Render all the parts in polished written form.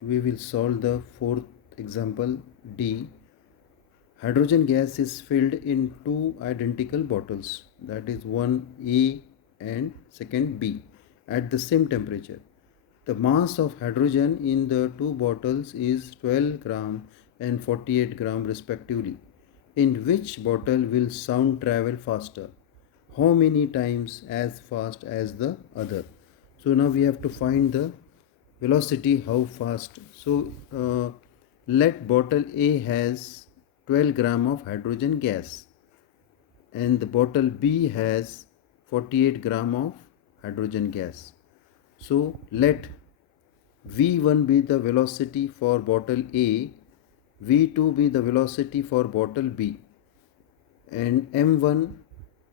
we will solve the fourth example D. Hydrogen gas is filled in two identical bottles, that is one A and second B, at the same temperature. The mass of hydrogen in the two bottles is 12 gram and 48 gram respectively. In which bottle will sound travel faster? How many times as fast as the other? So now we have to find the velocity, how fast. So let bottle A has 12 gram of hydrogen gas and the bottle B has 48 gram of hydrogen gas. So let V1 be the velocity for bottle A, V2 be the velocity for bottle B, and M1,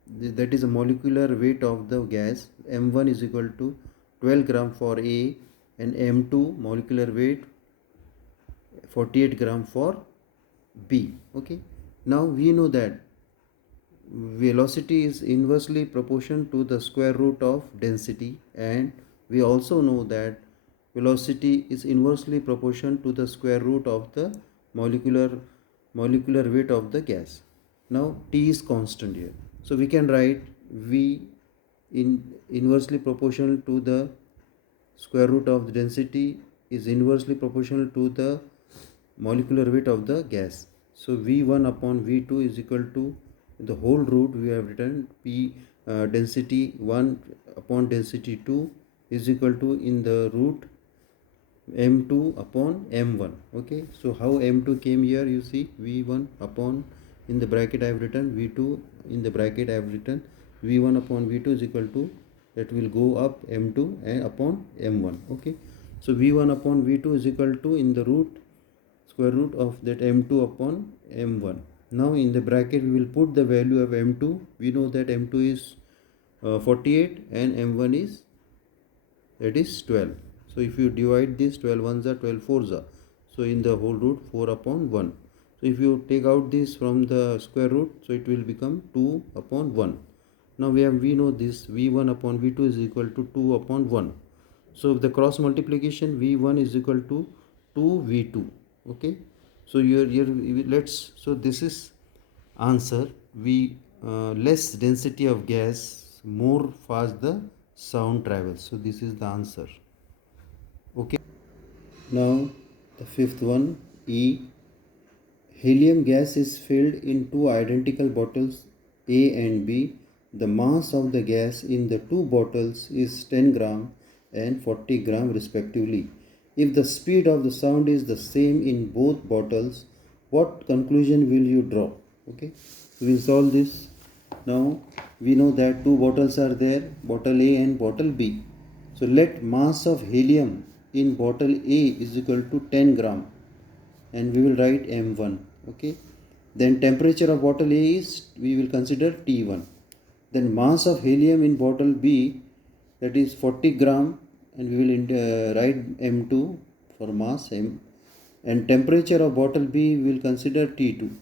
that is a molecular weight of the gas. M1 is equal to 12 gram for A and M2 molecular weight 48 gram for B. Okay, now we know that velocity is inversely proportional to the square root of density, and we also know that velocity is inversely proportional to the square root of the molecular weight of the gas. Now T is constant here, so we can write V in inversely proportional to the square root of the density is inversely proportional to the molecular weight of the gas. So V1 upon V2 is equal to the whole root we have written P density 1 upon density 2 is equal to in the root M2 upon M1. Okay, so how M2 came here, you see V1 upon, in the bracket I have written V2, in the bracket I have written V1 upon V2 is equal to, that will go up M2 and upon M1. Okay, so V1 upon V2 is equal to in the root square root of that M2 upon M1. Now in the bracket we will put the value of M2. We know that M2 is 48 and M1 is, that is 12. So if you divide this, 12 ones are 12 fours are, so in the whole root 4 upon 1. So if you take out this from the square root, so it will become 2 upon 1. Now we know this V1 upon V2 is equal to 2 upon 1. So the cross multiplication, V1 is equal to 2V2. Okay, so here let's, so this is answer. We less density of gas, more fast the sound travels. So this is the answer. Okay, now the fifth one, E. Helium gas is filled in two identical bottles A and B. The mass of the gas in the two bottles is 10 gram and 40 gram respectively. If the speed of the sound is the same in both bottles, what conclusion will you draw? Okay, we will solve this. Now we know that two bottles are there, bottle A and bottle B. So let mass of helium in bottle A is equal to 10 gram and we will write M1. Okay, then temperature of bottle A is, we will consider T1. Then mass of helium in bottle B, that is 40 gram, and we will write M2 for mass M, and temperature of bottle B we will consider T2.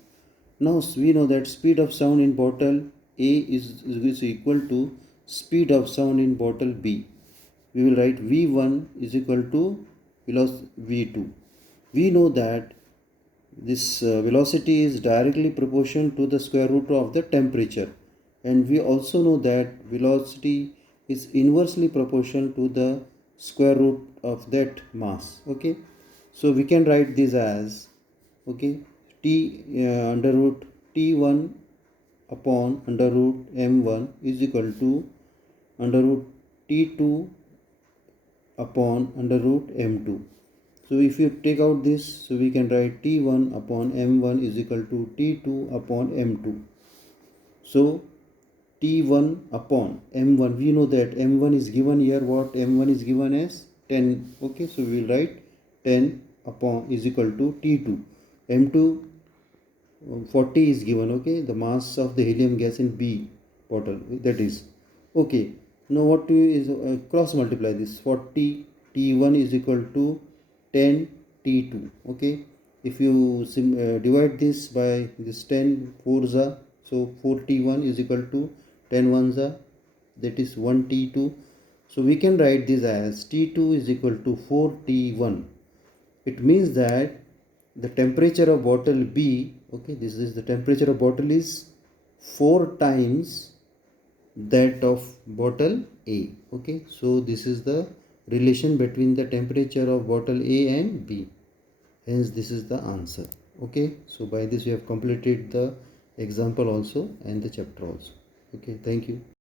Now we know that speed of sound in bottle A is equal to speed of sound in bottle B. We will write V1 is equal to velocity V2. We know that this velocity is directly proportional to the square root of the temperature, and we also know that velocity is inversely proportional to the square root of that mass. Okay, so we can write this as, okay, T under root T1 upon under root M1 is equal to under root T2 upon under root M2. So if you take out this, so we can write T1 upon M1 is equal to T2 upon M2. So T1 upon M1, we know that M1 is given here, what M1 is given as 10. Okay, so we will write 10 upon is equal to T2. M2 40 is given. Okay, the mass of the helium gas in B bottle, that is. Okay, now what is cross multiply this, 40 T1 is equal to 10 T2. Okay, if you divide this by this 10 4s are, so 4 T1 is equal to 10 1s are, that is 1 T2. So we can write this as T2 is equal to 4 T1. it means that the temperature of bottle B, okay, this is the temperature of bottle is 4 times that of bottle A. Okay, so this is the relation between the temperature of bottle A and B. Hence this is the answer. Okay, so by this we have completed the example also and the chapter also. Okay, thank you.